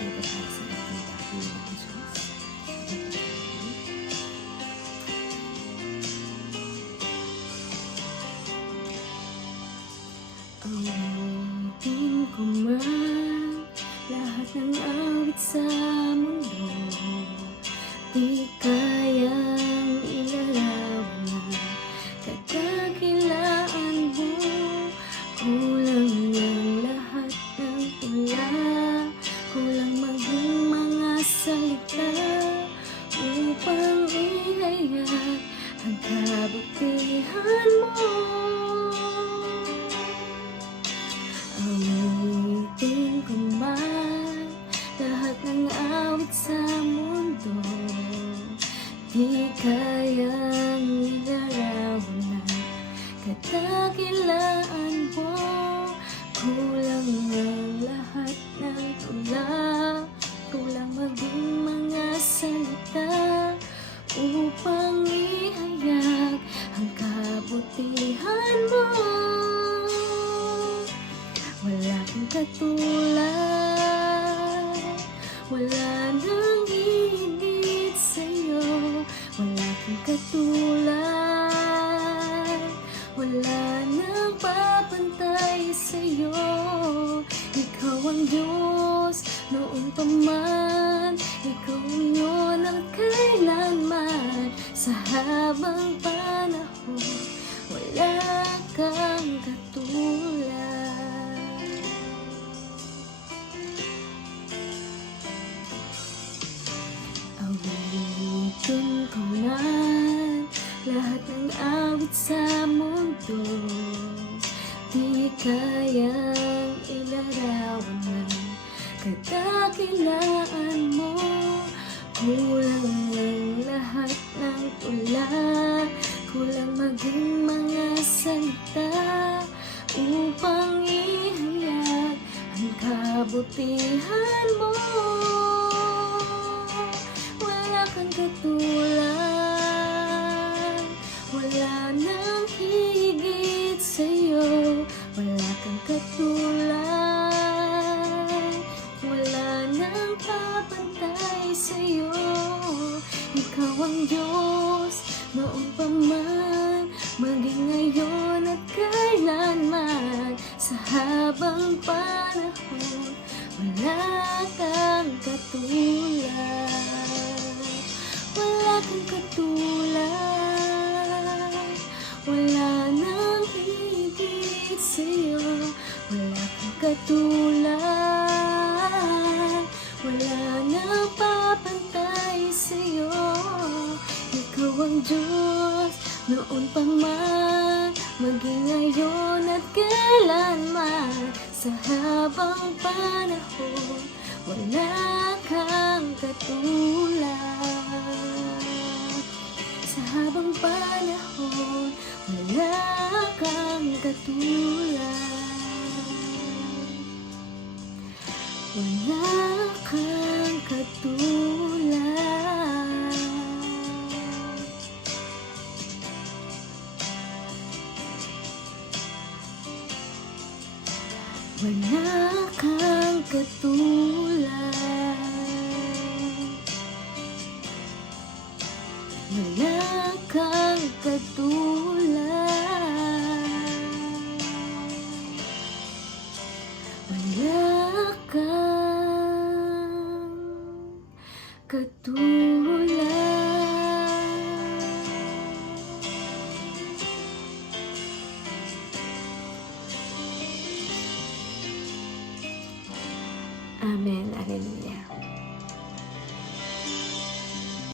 Ito para sa ating dahil ng Diyos. Awitin ko man lahat ng awit sa mundo, di kayang ilarawan ng kadakilaan mo. Kulang ang lahat ng tula, kulang maging mga salita upang ihayag ang kabutihan mo. Awitin ko man lahat ng awit sa mundo, di kayang ilarawan ng kadakilaan mo. Kulang ang lahat ng tula, kulang maging mga salita upang ihayag ang kabutihan mo. Wala kang katulad, wala nang higit sa'yo. Wala kang katulad, wala nang papantay sa'yo. Ikaw ang Diyos noon pa man, ikaw ngayon at kailanman. Sa habang panahon, wala kang katulad. Awitin ko man lahat ng awit sa mundo, di kayang ilarawan ng kadakilaan mo. Kulang ang lahat ng tula, kulang maging mga salita upang ihayag ang kabutihan mo. Wala kang katulad, wala nang higit sa'yo. Wala kang katulad, wala nang papantay sa'yo. Ikaw ang Diyos noon pa man, maging ngayon at kailanman. Sa habang panahon, wala kang katulad. Wala kang katulad, wala nang higit sa'yo. Wala kang katulad, wala nang papantay sa'yo. Ikaw ang Diyos noon pa man, maging ngayon at kailanman. Sa habang panahon, wala kang katulad. Sa habang panahon, wala kang katulad. Wala kang katulad. Wala kang katulad. Wala kang katulad. Wala kang katulad. Amen. Alleluia.